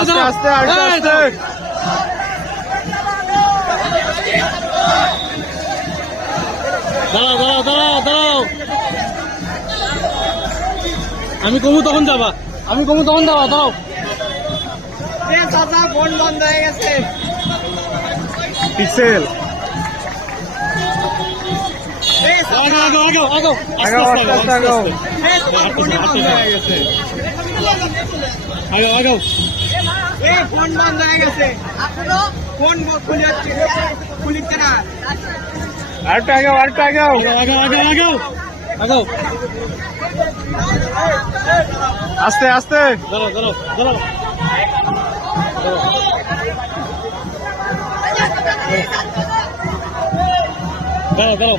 আস্তে আস্তে আস্তে আস্তে দাঁড়াও আমি কমু তখন যাবা দাঁড়াও ফোন বন্ধ হয়ে গেছে। পিক্সেল আগাও ফোন বন্ধ হয়ে গেছে। ফোন খুলিতে না। আরেকটা আগাও আগাও আস্তে আস্তে দাঁড়াও